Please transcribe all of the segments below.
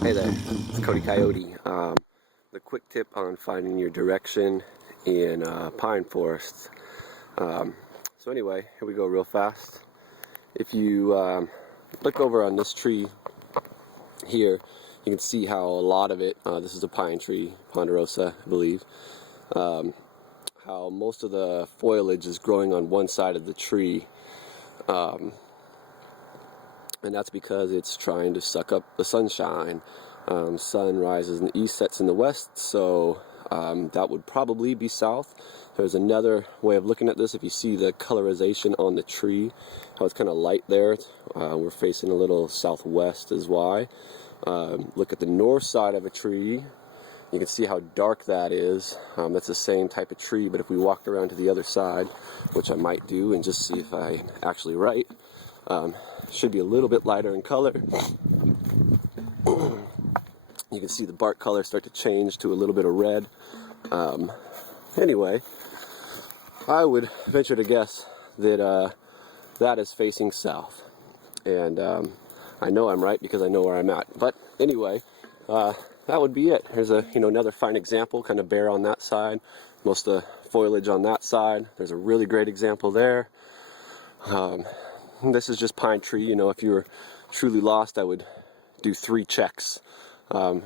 Hey there, it's Cody Coyote. The quick tip on finding your direction in pine forests. So anyway, here we go real fast. If you look over on this tree here, you can see how a lot of it, this is a pine tree, ponderosa, I believe, how most of the foliage is growing on one side of the tree. And that's because it's trying to suck up the sunshine. Sun rises in the east, sets in the west, so that would probably be south. There's another way of looking at this. If you see the colorization on the tree, how it's kind of light there, we're facing a little southwest is why. Look at the north side of a tree, you can see how dark that is. That's the same type of tree, but if we walked around to the other side, which I might do and just see if I'm actually right, should be a little bit lighter in color. You can see the bark color start to change to a little bit of red. Anyway, I would venture to guess that that is facing south. And I know I'm right because I know where I'm at. But anyway, that would be it. Here's another fine example, kind of bare on that side. Most of the foliage on that side. There's a really great example there. This is just pine tree. If you were truly lost, I would do 3 checks. And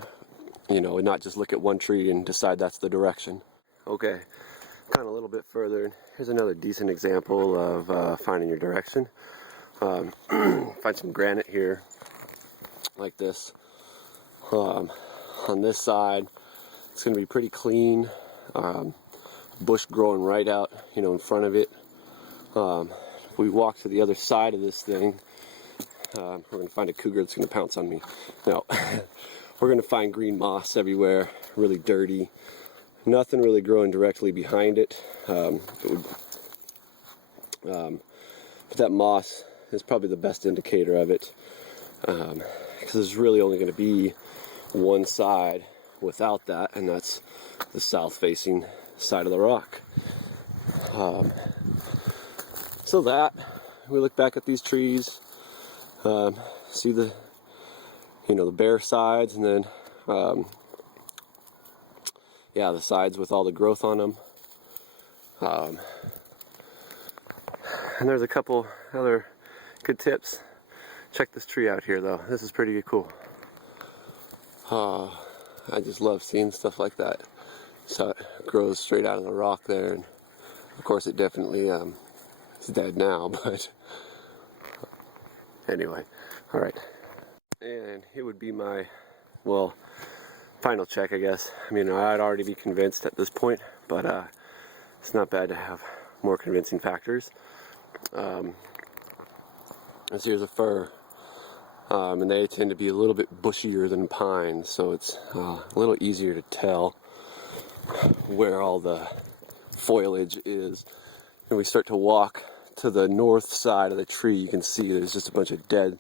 not just look at one tree and decide that's the direction. Okay, kind of a little bit further. Here's another decent example of finding your direction. Find some granite here, like this. On this side, it's going to be pretty clean. Bush growing right out, in front of it. If we walk to the other side of this thing, we're going to find a cougar that's going to pounce on me. No, we're going to find green moss everywhere, really dirty. Nothing really growing directly behind it. But that moss is probably the best indicator of it, because there's really only going to be one side without that, and that's the south-facing side of the rock. So that, we look back at these trees, see the bare sides, and then the sides with all the growth on them. And there's a couple other good tips. Check this tree out here though. This is pretty cool. I just love seeing stuff like that. So it grows straight out of the rock there, and of course it definitely it's dead now, but anyway, alright. And it would be my, final check, I guess. I'd already be convinced at this point, but it's not bad to have more convincing factors. This here's a fir, and they tend to be a little bit bushier than pines, so it's a little easier to tell where all the foliage is. And we start to walk to the north side of the tree, you can see there's just a bunch of dead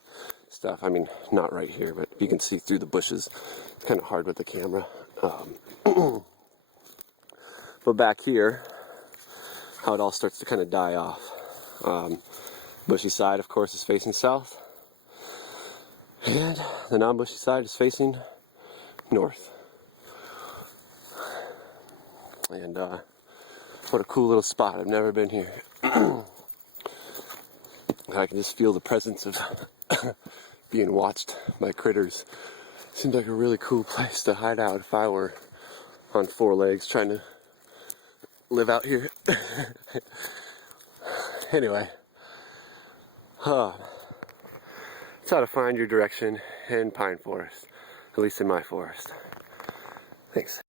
stuff. Not right here, but you can see through the bushes. It's kind of hard with the camera. But back here, how it all starts to kind of die off. Bushy side, of course, is facing south, and the non-bushy side is facing north. And what a cool little spot. I've never been here. I can just feel the presence of being watched by critters. Seems like a really cool place to hide out if I were on 4 legs trying to live out here. Anyway, it's how to find your direction in pine forest, at least in my forest. Thanks.